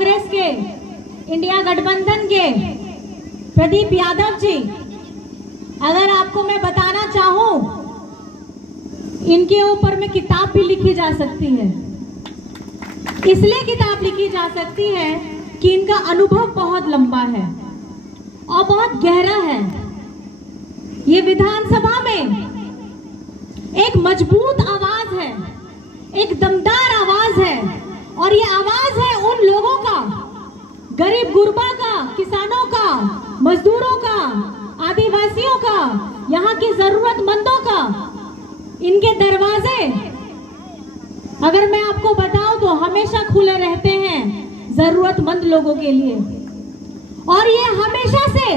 कांग्रेस के, इंडिया गठबंधन के प्रदीप यादव जी, अगर आपको मैं बताना चाहूं, इनके ऊपर में किताब भी लिखी जा सकती है। इसलिए किताब लिखी जा सकती है कि इनका अनुभव बहुत लंबा है और बहुत गहरा है। ये विधानसभा में एक मजबूत आवाज है, एक दमदार आवाज है, और ये आवाज है उन लोगों का, गरीब गुरबा का, किसानों का, मजदूरों का, आदिवासियों का, यहाँ के जरूरतमंदों का। इनके दरवाजे, अगर मैं आपको बताऊं तो हमेशा खुले रहते हैं जरूरतमंद लोगों के लिए। और ये हमेशा से,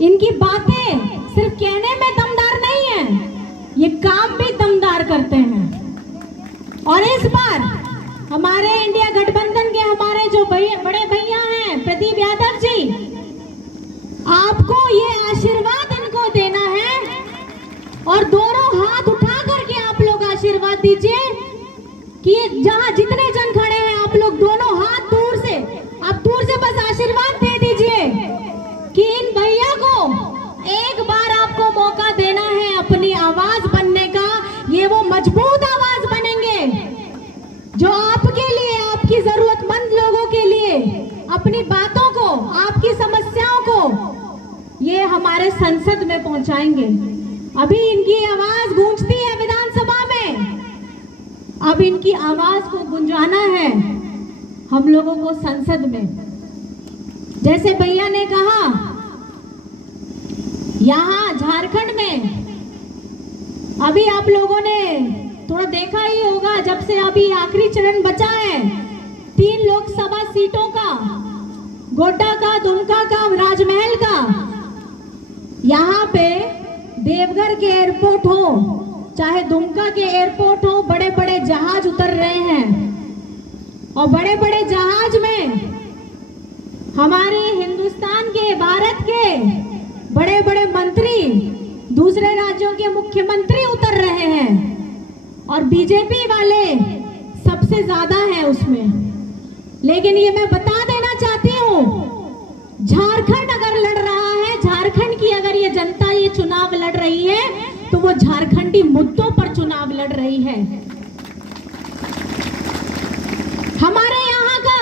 इनकी बातें सिर्फ कहने में दमदार नहीं है, ये काम भी दमदार करते हैं। और इस बार हमारे इंडिया गठबंधन के हमारे जो बड़े भैया हैं प्रदीप यादव जी, आपको ये आशीर्वाद इनको देना है और दोनों हाथ उठा करके आप लोग आशीर्वाद दीजिए कि जहां जितने जन खड़े हैं आप लोग दोनों हाथ दूर से बस आशीर्वाद दे दीजिए कि इन भैया को एक बार आपको मौका देना है अपनी आवाज बनने का। ये वो मजबूत आवाज बनेंगे जो आपके लिए, आपकी जरूरतमंद लोगों के लिए अपनी बातों को, आपकी समस्याओं को ये हमारे संसद में पहुंचाएंगे। अभी इनकी आवाज गूंजती है विधानसभा में, अब इनकी आवाज को गुंजाना है हम लोगों को संसद में। जैसे भैया ने कहा, यहां झारखंड में अभी आप लोगों ने थोड़ा देखा ही होगा, जब से अभी आखिरी चरण बचा है 3 लोकसभा सीटों का, गोड्डा का, दुमका का, राजमहल का, यहाँ पे देवघर के एयरपोर्ट हो चाहे दुमका के एयरपोर्ट हो, बड़े बड़े जहाज उतर रहे हैं। और बड़े बड़े जहाज में हमारे हिंदुस्तान के, भारत के बड़े बड़े मंत्री, दूसरे राज्यों के मुख्यमंत्री उतर रहे हैं और बीजेपी वाले सबसे ज्यादा हैं उसमें। लेकिन ये मैं बता देना चाहती हूँ, झारखंड अगर लड़ रहा है, झारखंड की अगर ये जनता ये चुनाव लड़ रही है तो वो झारखंडी मुद्दों पर चुनाव लड़ रही है। हमारे यहाँ का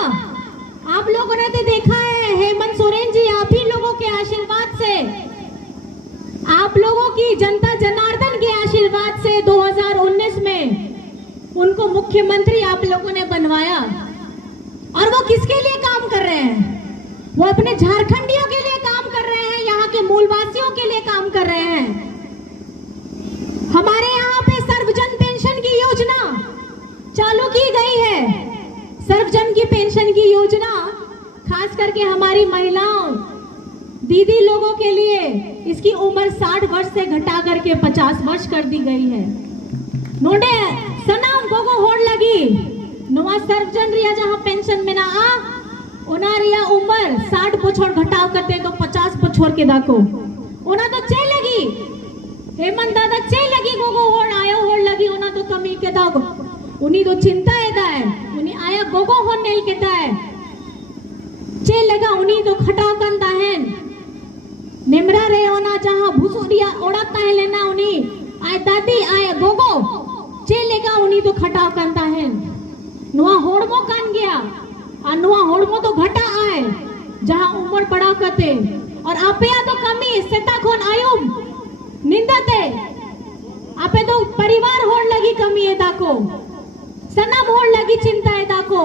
आप लोगों ने तो देखा है, हेमंत सोरेन जी, आप ही लोगों के आशीर्वाद से, आप लोगों की जनता जनार्दन के आशीर्वाद से 2019 में उनको मुख्यमंत्री आप लोगों ने बनवाया। और वो किसके लिए काम कर रहे हैं? वो अपने झारखंडियों के लिए काम कर रहे हैं, यहाँ के मूलवासियों के लिए काम कर रहे हैं। हमारे यहाँ पे सर्वजन पेंशन की योजना चालू की गई है। सर्वजन की पेंशन की योजना खास करके हमारी महिलाओं, दीदी लोगों के लिए इसकी उम्र 60 वर्ष से घटा करके 50 वर्ष कर दी गई है। नोटे सनाम गोगो होड़ लगी नवा सर्वजन रिया जहां पेंशन में ना आ ओना रिया उम्र 60 बछर घटाव करते तो 50 बछर के दाको ओना तो चे लगी, हेमंत दादा चे लगी गोगो होड़ आयो होड़ लगी ओना तो कमी के दाको उन्हीं तो चिंता है उन्हीं आया गोगो होड़ नहीं कहता है चे लगा उन्हीं तो खटाव करता है निमरा रे ओना जहां भूसुरिया ओड़ाता है लेना उन्हीं आए दादी आए गोगो चे लेगा उन्हीं तो खटाव करता है नुआ होड़मो कान गया और नुआ होड़मो तो घटा आए जहां उम्र पड़ा करते और आपया तो कमी सेता खोन आयुम निंदते आपे तो परिवार होड़ लगी कमी है दाको सनम होड़ लगी चिंता है दाको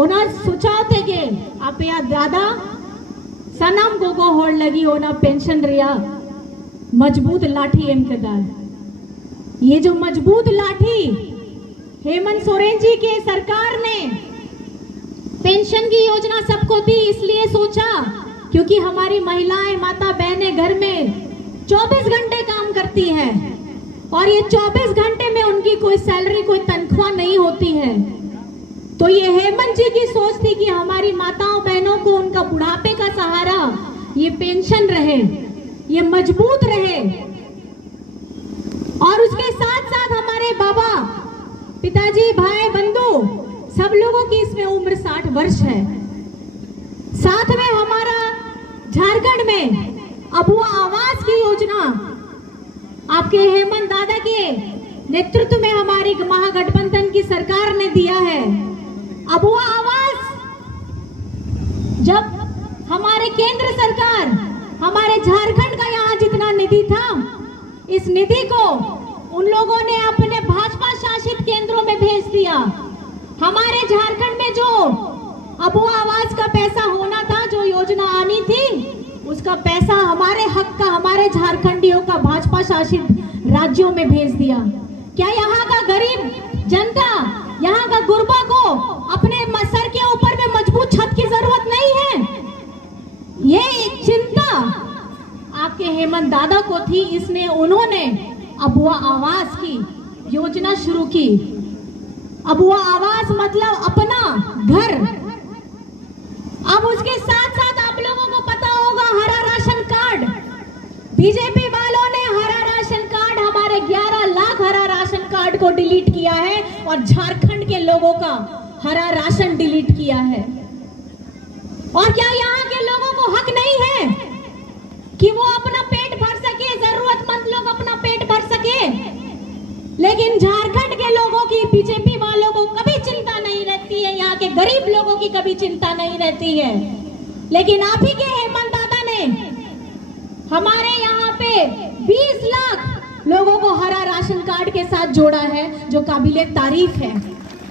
ओना सोचाते के आपया दादा सनम गोगो होड़ लगी ओना पेंशन रिया मजबूत लाठी एम कदार। ये जो मजबूत लाठी हेमंत सोरेन जी के सरकार ने पेंशन की योजना सबको दी, इसलिए सोचा क्योंकि हमारी महिलाएं, माता बहनें घर में 24 घंटे काम करती है और ये 24 घंटे में उनकी कोई सैलरी, कोई तनख्वाह नहीं होती है। तो ये हेमंत जी की सोच थी कि हमारी माताओं बहनों को उनका बुढ़ापे का सहारा ये पेंशन रहे, ये मजबूत रहे। और उसके साथ साथ हमारे बाबा, पिताजी, भाई, बंधु सब लोगों की इसमें उम्र 60 वर्ष है। साथ में हमारा झारखंड में अबुआ आवास की योजना आपके हेमंत दादा के नेतृत्व में हमारी महागठबंधन की सरकार ने दिया है। अबुआ आवास जब हमारे केंद्र सरकार हमारे झारखंड का यहाँ जितना निधि था, इस निधि को उन लोगों ने अपने भाजपा शासित केंद्रों में भेज दिया। हमारे झारखंड में जो अबुआ आवास का पैसा होना था, जो योजना आनी थी, उसका पैसा हमारे हक का हमारे झारखंडियों का भाजपा शासित राज्यों में भेज दिया। क्या यहाँ का गरीब जनता, यहाँ का गुरबा को अपने सर के ऊपर में मजबूत छत की जरूरत नहीं है? ये चिंता आपके हेमंत दादा को थी, इसने उन्होंने अबुआ आवास की योजना शुरू की। अबुआ आवास मतलब अपना घर। अब उसके साथ साथ आप लोगों को पता होगा हरा राशन कार्ड, बीजेपी वालों ने हरा राशन कार्ड, हमारे 11 लाख हरा राशन कार्ड को डिलीट किया है और झारखंड के लोगों का हरा राशन डिलीट किया है। और क्या यहाँ के लोगों को हक नहीं है कि वो अपना पेट भर सके, जरूरतमंद लोग अपना पेट भर सके? लेकिन झारखंड के लोगों की, बीजेपी वालों को कभी चिंता नहीं रहती है, यहाँ के गरीब लोगों की कभी चिंता नहीं रहती है। लेकिन आप ही के हेमंत दादा ने हमारे यहाँ पे 20 लाख लोगों को हरा राशन कार्ड के साथ जोड़ा है, जो काबिले तारीफ है,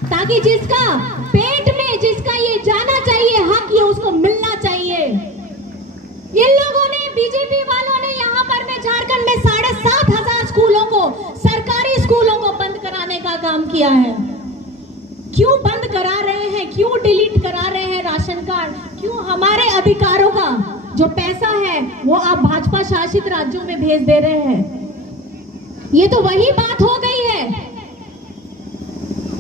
ताकि जिसका पेट में जिसका ये जाना चाहिए हक, ये उसको मिलना चाहिए। इन लोगों ने, बीजेपी वालों ने यहाँ पर में झारखंड में 7,500 स्कूलों को, सरकारी स्कूलों को बंद कराने का काम किया है। क्यों बंद करा रहे हैं? क्यों डिलीट करा रहे हैं राशन कार्ड? क्यों हमारे अधिकारों का जो पैसा है वो आप भाजपा शासित राज्यों में भेज दे रहे हैं? ये तो वही बात हो गई है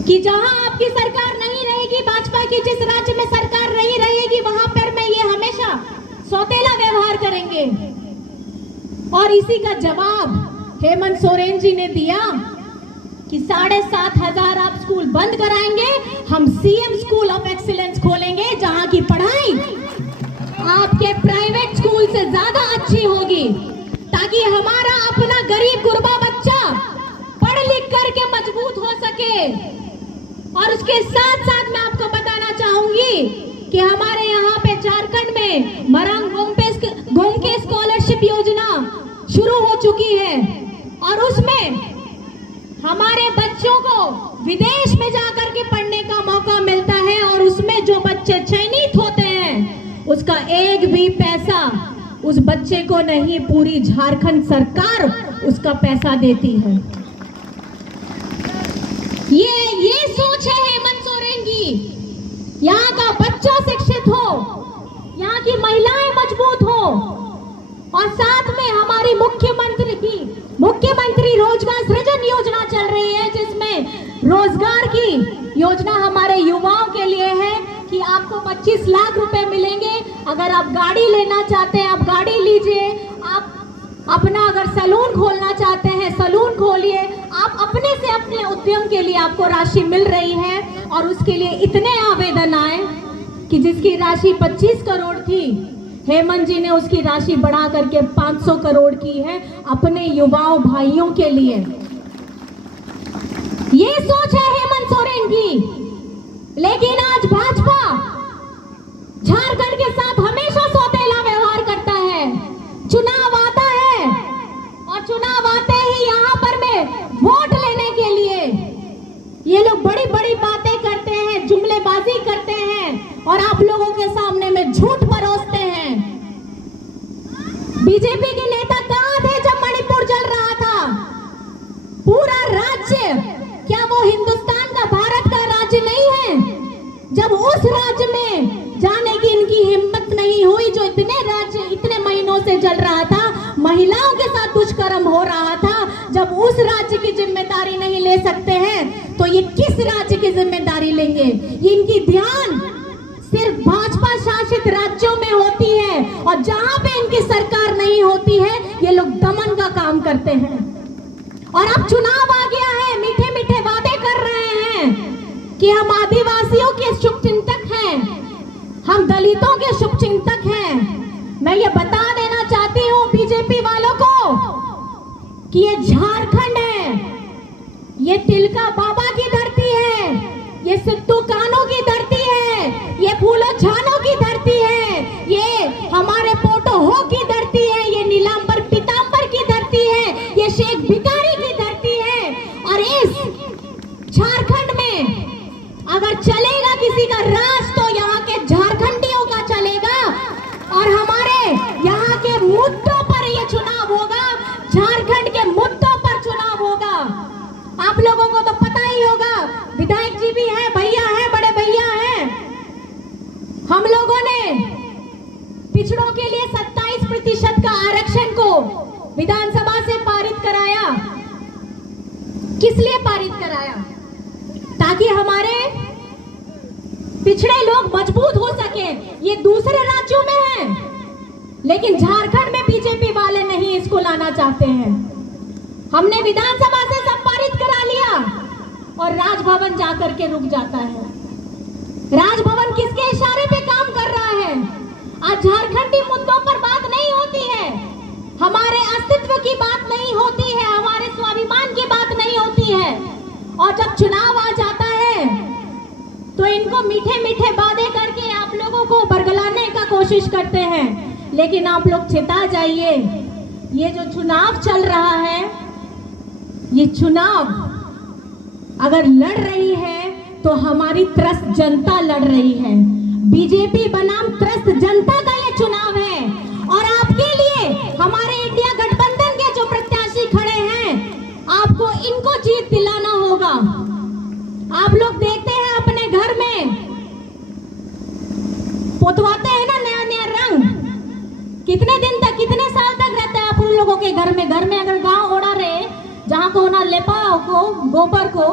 कि जहां आपकी सरकार नहीं रहेगी, भाजपा की जिस राज्य में सरकार नहीं रहेगी, वहां पर में ये हमेशा सौतेला व्यवहार करेंगे। और इसी का जवाब हेमंत सोरेन जी ने दिया कि 7,500 आप स्कूल बंद कराएंगे, हम सीएम स्कूल ऑफ एक्सीलेंस खोलेंगे, जहां की पढ़ाई आपके प्राइवेट स्कूल से ज्यादा अच्छी होगी, ताकि हमारा अपना गरीब गुरबा बच्चा पढ़ लिख करके मजबूत हो सके। और उसके साथ साथ मैं आपको बताना चाहूंगी कि हमारे यहाँ पे झारखंड में मरंग गोमके स्कॉलरशिप योजना शुरू हो चुकी है, और उसमें हमारे बच्चों को विदेश में जाकर के पढ़ने का मौका मिलता है। और उसमें जो बच्चे चयनित होते हैं, उसका एक भी पैसा उस बच्चे को नहीं, पूरी झारखंड सरकार उसका पैसा देती है। ये सोच है हेमंत सोरेन की। यहाँ का बच्चा शिक्षित हो, यहाँ की महिलाएं मजबूत हो, और साथ में हमारी मुख्यमंत्री रोजगार सृजन योजना चल रही है, जिसमें रोजगार की योजना हमारे युवाओं के लिए है कि आपको 25 लाख रुपए मिलेंगे। अगर आप गाड़ी लेना चाहते हैं, आप गाड़ी लीजिए। आप अपना अगर सैलून खोलना चाहते हैं, सैलून खोलिए। आप अपने से अपने उद्यम के लिए आपको राशि मिल रही है, और उसके लिए इतने आवेदन आए कि जिसकी राशि 25 करोड़ थी, हेमंत जी ने उसकी राशि बढ़ा करके 500 करोड़ की है अपने युवाओं भाइयों के लिए। ये सोच है हेमंत सोरेन की। लेकिन आज भाजपा झारखंड के साथ हमेशा सौतेला व्यवहार करता है। चुनाव आता है, और चुनाव आते ही यहाँ पर में वोट लेने के लिए ये लोग बड़ी बड़ी बातें करते हैं, जुमलेबाजी करते हैं, और आप लोगों के सामने में झूठ परोसते हैं। बीजेपी के नेता कहां थे जब मणिपुर जल रहा था? पूरा राज्य, क्या वो हिंदुस्तान का, भारत का राज्य नहीं है? जब उस राज्य में जाने की इनकी हिम्मत नहीं हुई, जो इतने महीनों से जल रहा था, महिलाओं के साथ दुष्कर्म हो रहा था, जब उस राज्य की जिम्मेदारी नहीं ले सकते हैं, तो ये किस राज्य की जिम्मेदारी लेंगे? ये इनकी ध्यान सिर्फ भाजपा शासित राज्यों में होती है, और जहां पे इनकी सरकार नहीं होती है, ये लोग दमन का काम करते हैं। और अब चुनाव आ गया है, मीठे मीठे वादे कर रहे हैं कि कि हम आदिवासियों के शुभचिंतक हैं, हम दलितों के शुभचिंतक हैं। मैं ये बता देना चाहती हूँ बीजेपी वालों को कि ये झारखंड है, ये तिलका बाबा की धरती है, ये सिद्धू कान्हू की धरती है, ये फूलो झानो की धरती है, ये हमारे पोटो हो की धरती है, ये नीलांबर पीतांबर की धरती है, ये शेख भिखारी की धरती है। और इस झारखंड में अगर चलेगा किसी का राज तो यहाँ के झारखंडियों का चलेगा। और हमारे यहाँ के मुद्दों पर ये चुनाव होगा, झारखंड के मुद्दों पर चुनाव होगा। आप लोगों को तो पता ही होगा, विधायक जी भी हैं, भैया हैं, बड़े भैया हैं। हम लोगों ने पिछड़ों के लिए 27% का आरक्षण को विधानसभा से पारित कराया। किस लिए पारित कराया? ताकि हमारे पिछड़े लोग मजबूत हो सके। ये दूसरे राज्यों में है, लेकिन झारखंड में बीजेपी वाले नहीं इसको लाना चाहते हैं। हमने विधानसभा से सब पारित करा लिया और राजभवन जाकर के रुक जाता है। राजभवन किसके इशारे पे काम कर रहा है? आज झारखंडी मुद्दों पर बात नहीं होती है, हमारे अस्तित्व की बात नहीं होती है, हमारे स्वाभिमान की बात नहीं होती है। और जब चुनाव आ जाता है तो इनको मीठे मीठे वादे करके आप लोगों को बरगलाने का कोशिश करते हैं। लेकिन आप लोग चेता जाइए, ये जो चुनाव चल रहा है, ये चुनाव अगर लड़ रही है तो हमारी त्रस्त जनता लड़ रही है। बीजेपी बनाम त्रस्त जनता का ये चुनाव है। और आपके लिए हमारे इंडिया गठबंधन के जो प्रत्याशी खड़े हैं, आपको इनको जीत दिलाना होगा। आप लोग देखते हैं अपने घर में पोतवाते हैं ना नया नया रंग, कितने दिन तक, कितने साल तक रहता है आप उन लोगों के घर में? घर में अगर गांव ओढ़ा रहे, जहां को होना लेपा को गोबर को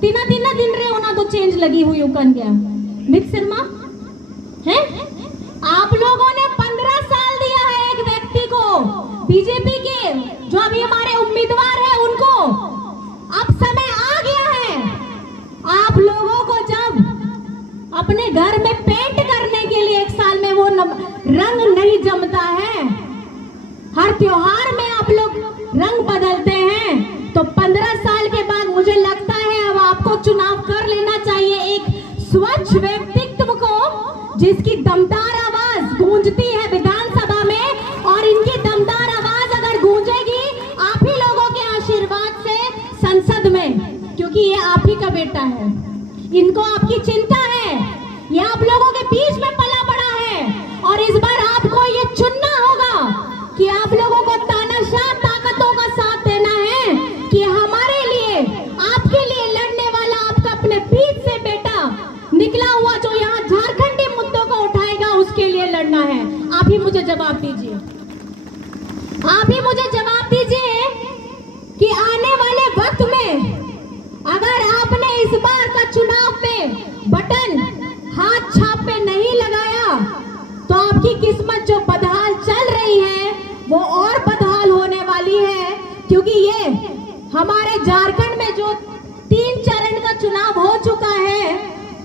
तीना तीना दिन रहे होना तो चेंज लगी हुई उकन गया मित शर्मा है। आप लोगों ने 15 साल दिया है एक व्यक्ति को, बीजेपी के जो अभी हमारे उम्मीदवार है उनको। अब समय आ गया है आप लोगों को, जब अपने घर में पेंट करने के लिए एक साल में वो रंग नहीं जमता है, हर त्योहार में आप लोग रंग बदलते हैं, तो 15 साल के बाद मुझे लगता है अब आपको चुनाव कर लेना चाहिए एक स्वच्छ व्यक्तित्व को, जिसकी दमदार आवाज गूंजती है विधानसभा में। और इनकी दमदार आवाज अगर गूंजेगी आप ही लोगों के आशीर्वाद से संसद में, क्योंकि ये आप ही का बेटा है, इनको आपकी चिंता है, ये आप लोगों के बीच में पला बड़ा है। और इस बार आपको ये चुनना होगा कि आप लोगों को तानाशाह ताकतों का साथ देना है कि हमारे लिए, आपके लिए लड़ने वाला आपका अपने बीच से बेटा निकला हुआ जो यहाँ झारखंडी मुद्दों को उठाएगा, उसके लिए लड़ना है। आप ही मुझे जवाब दीजिए, आप ही मुझे जवाब दीजिए कि आने वाले वक्त में अगर आपने इस बार का चुनाव में बटन हाथ छाप पे नहीं लगाया तो आपकी किस्मत जो बदहाल चल रही है वो और बदहाल होने वाली है। क्योंकि ये हमारे झारखंड में जो 3 चरण का चुनाव हो चुका है,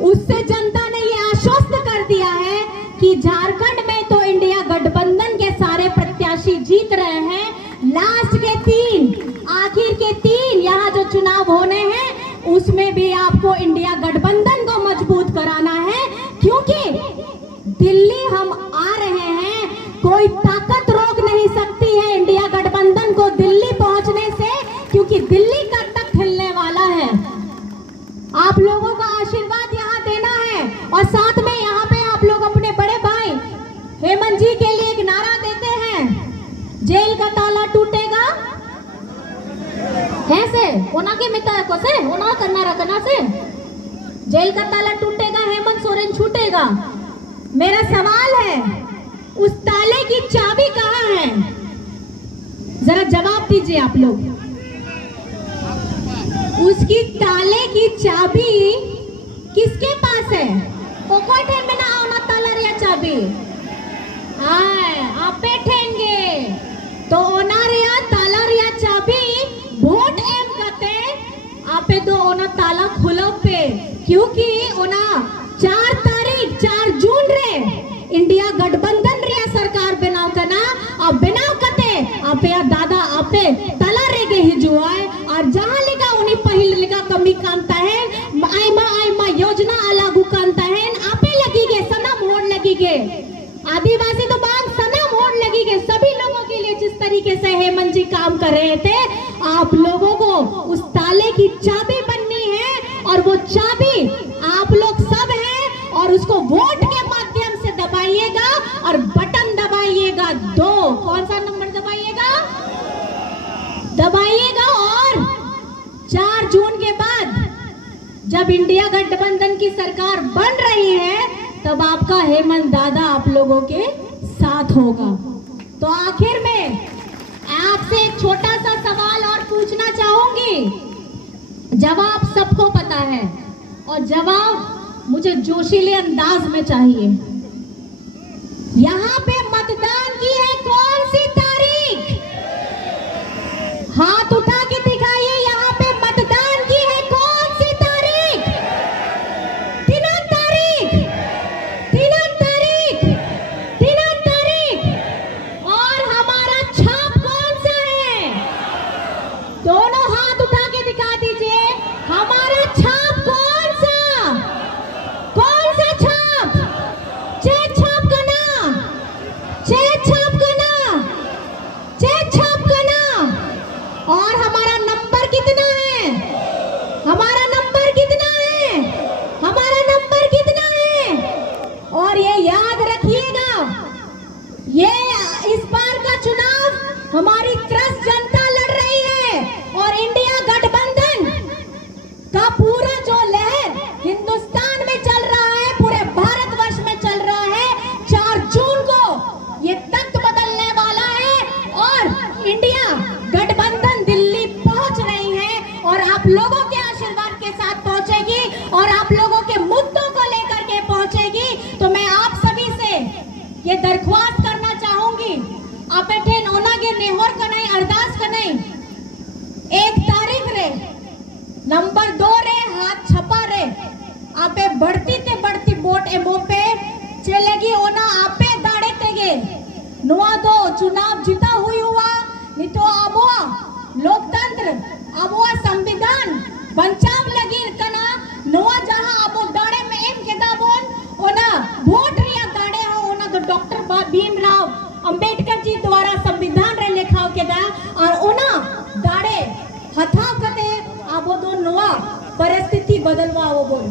उससे जनता ने ये आश्वस्त कर दिया है कि झारखंड में तो इंडिया गठबंधन के सारे प्रत्याशी जीत रहे हैं। लास्ट के 3, आखिर के 3 यहाँ जो चुनाव होने हैं उसमें भी आपको इंडिया गठबंधन को मजबूत कराना है। क्योंकि दिल्ली हम आ रहे हैं, कोई ताकत रोक नहीं सकती है इंडिया गठबंधन को दिल्ली पहुंचने से, क्योंकि दिल्ली कब तक हिलने वाला है। आप लोगों का आशीर्वाद यहाँ देना है। और साथ में यहाँ पे आप लोग अपने बड़े भाई हेमंत जी के लिए एक नारा देते हैं, जेल का ताला टूटेगा ऐसे ओना के मिता को से ओना करना रखना से, जेल का ताला टूटेगा, हेमंत सोरेन छूटेगा। मेरा सवाल है, उस ताले की चाबी कहाँ है? जरा जवाब दीजिए आप लोग। उसकी ताले की चाबी किसके पास है? पोकोटे में ना आना ताला रिया चाबी आप बैठेंगे तो ओना रिया ताला रिया चाबी वोट एम करते आपे दो ओना ताला खुलो पे। क्योंकि ओना 4 जून रे इंडिया गठबंधन रे सरकार बनाव कना और बनाव कते आपे दादा आपे तला रे के हिजुआय और जहां लिखा उन्हीं पहिल लिखा कमी कांता है आईमा योजना लागू कांता है आपे लगी के सनम होड़ लगी के आदिवासी तो बात सनम होड़ लगी के सभी लोगों के लिए जिस तरीके से हेमंत जी काम कर रहे थे आप लोगों को उस ताले की चाबी बननी है और वो चाबी आप लोग सब हैं और उसको वोट के माध्यम से दबाइएगा और बटन दबाइएगा 2 कौन सा नंबर दबाइएगा और 4 जून के बाद जब इंडिया गठबंधन की सरकार बन रही है तब आपका हेमंत दादा आप लोगों के साथ होगा। तो आखिर में आपसे एक छोटा सा सवाल और पूछना चाहूंगी, जवाब सबको पता है और जवाब मुझे जोशीले अंदाज में चाहिए। यहाँ पे मतदान की है कौन सी तारीख? हाथ उठा के दिखाइए, यहाँ पे मतदान की है कौन सी तारीख? 3 तारीख 3 तारीख। और हमारा छाप कौन सा है? दोनों हाथ उठा के दिखा दीजिए, हमारा छाप कौन सा छाप? चेक छाप का ना, चेक छाप का ना, चेक छाप का ना। और हमारा नंबर कितना है? हमारा नंबर कितना है? हमारा नंबर कितना है? और ये याद रखिएगा, ये इस बार का चुनाव हमारी त्रस्त जनता लड़ रही है और इंडिया गठबंधन का पूरा जो लहर हिंदुस्तान में चल रहा है, पूरे भारतवर्ष में चल रहा है, 4 जून को ये तख्त बदलने वाला है और इंडिया गठबंधन दिल्ली पहुंच रही है और आप लोगों के आशीर्वाद के साथ पहुंचेगी और आप लोगों के मुद्दों को लेकर के पहुंचेगी। तो मैं आप सभी से ये दरख्वास्त करना चाहूंगी, आप नोना के नेहोर कनाई अरदास कनाई 1 तारीख रे नंबर 2 रे हाथ छपा रे आपे बढ़ती वोट एमो पे चलेगी ओना आपे दाड़े तेगे नुआ दो चुनाव जीता हुई हुआ नहीं तो अबुआ लोकतंत्र अबुआ संविधान बचाव लगी कना नुआ जहां अबो दाड़े में एम के दाबोन ओना वोट रिया दाड़े हो ओना तो डॉक्टर भीमराव अंबेडकर जी द्वारा संविधान रे लिखाव के दा और ओना दाड़े हथा कते अबो दो नुआ परिस्थिति बदलवा वो बोल।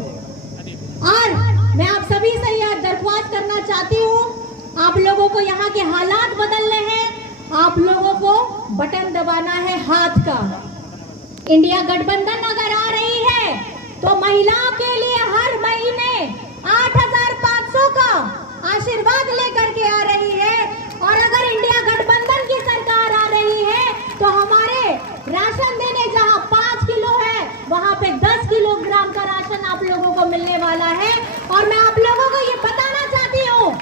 और मैं आप सभी से यह दरख्वास्त करना चाहती हूँ, आप लोगों को यहाँ के हालात बदलने हैं, आप लोगों को बटन दबाना है हाथ का। इंडिया गठबंधन अगर आ रही है तो महिलाओं के लिए हर महीने 8,500 का आशीर्वाद लेकर के आ रही है और अगर इंडिया गठबंधन की सरकार आ रही है तो हमारे राशन देने जहाँ 5 किलो है वहाँ पे 10 किलोग्राम का राशन आप लोगों को मिलने वाला है। और मैं आप लोगों को ये बताना चाहती हूँ,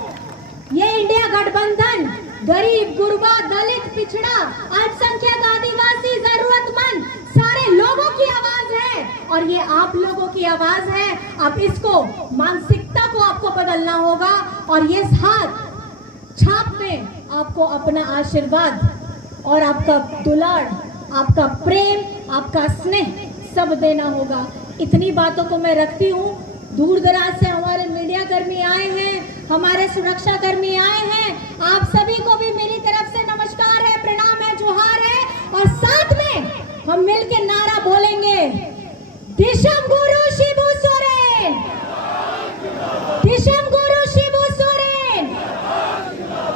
ये इंडिया गठबंधन गरीब गुरबा दलित पिछड़ा अल्पसंख्यक आदिवासी जरूरतमंद सारे लोगों की आवाज है और ये आप लोगों की आवाज है। अब इसको मानसिकता को आपको बदलना होगा और ये हाथ छाप में आपको अपना आशीर्वाद और आपका दुलार, आपका प्रेम, आपका स्नेह सब देना होगा। इतनी बातों को मैं रखती हूँ। दूर दराज से हमारे मीडिया कर्मी आए हैं, हमारे सुरक्षा कर्मी आए हैं, आप सभी को भी मेरी तरफ से नमस्कार है, प्रणाम है, जोहार है। और साथ में हम मिलके नारा बोलेंगे, दिशम गुरु शिबू सोरेन, दिशम गुरु शिबू सोरेन,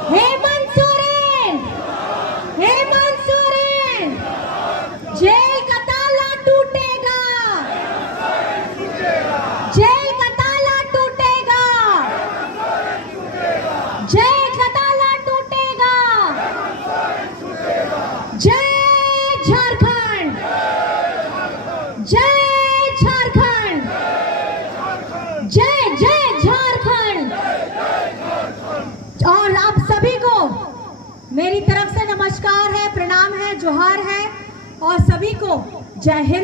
हेमंत सोरेन, हेमंत सोरेन, जेल का ताला टूटेगा, जेल का ताला टूटेगा, जेल का ताला टूटेगा, जय झारखंड, जय झारखंड, जय जय झारखंड। और आप सभी को मेरी तरफ से नमस्कार है, प्रणाम है, जोहार है और सभी को जय हिंद।